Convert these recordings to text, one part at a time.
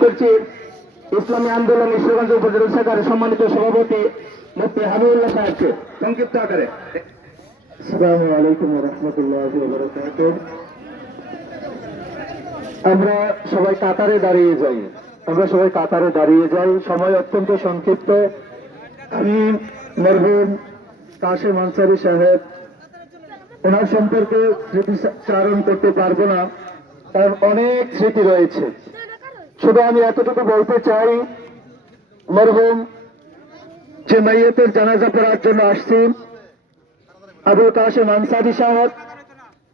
করছি। ইসলামী আন্দোলন ঈশ্বরগঞ্জ উপজেলা শাখার সম্মানিত সভাপতি মুফতি হাবিবুল্লাহ সাহেবকে সংক্ষিপ্ত আকারে। আসসালামু আলাইকুম রহমতুল্লাহ আমরা সবাই কাতারে দাঁড়িয়ে যাই। আমরা সবাই কাতারে দাঁড়িয়ে যাই। সময় অত্যন্ত সংক্ষিপ্ত। আমি মরহুম কাশেম আনসারি সাহেব। ওনার সম্পর্কে স্মৃতিচারণ করতে পারব না। তার অনেক স্মৃতি রয়েছে। শুধু আমি এতটুকু বলতে চাই, মরহুম, যে মাইয়েতের জানাজা পড়ার জন্য আসছি আবুল কাশেম আনসারি সাহেব,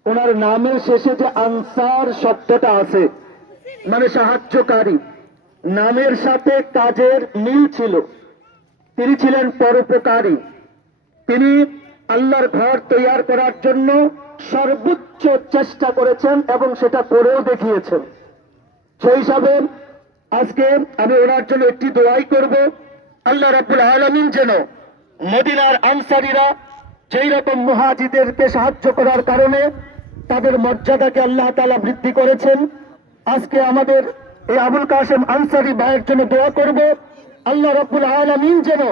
ওনার নামের শেষে যে আনসার শব্দটা আছে মানে সাহায্যকারী, নামের সাথে কাজের মিল ছিল, তিনি ছিলেন পরোপকারী, তিনি আল্লাহর ঘর তৈয়ার করার জন্য সর্বোচ্চ চেষ্টা করেছেন এবং সেটা করেও দেখিয়েছেন। সেই আজকে আমি ওনার জন্য একটি দোয়াই করব, আল্লাহ রাব্বুল আলামিন যেন মদিনার আনসারিরা যেই রকম মুহাজিদেরকে সাহায্য করার কারণে তাদের মর্যাদাকে আল্লাহ তালা বৃদ্ধি করেছেন, আজকে আমাদের এই আবুল কাসেম আনসারি ভাইয়ের জন্য দোয়া করব, আল্লাহ রাব্বুল আলামিন যেন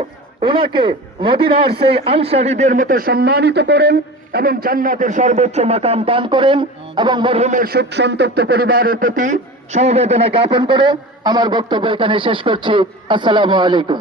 ওনাকে মদিনার সেই আনসারীদের মতো সম্মানিত করেন এবং জান্নাতের সর্বোচ্চ মাকাম দান করেন এবং মরহুমের সুখ সন্তপ্ত পরিবারের প্রতি সমবেদনা জ্ঞাপন করে আমার বক্তব্য এখানে শেষ করছি। আসসালামু আলাইকুম।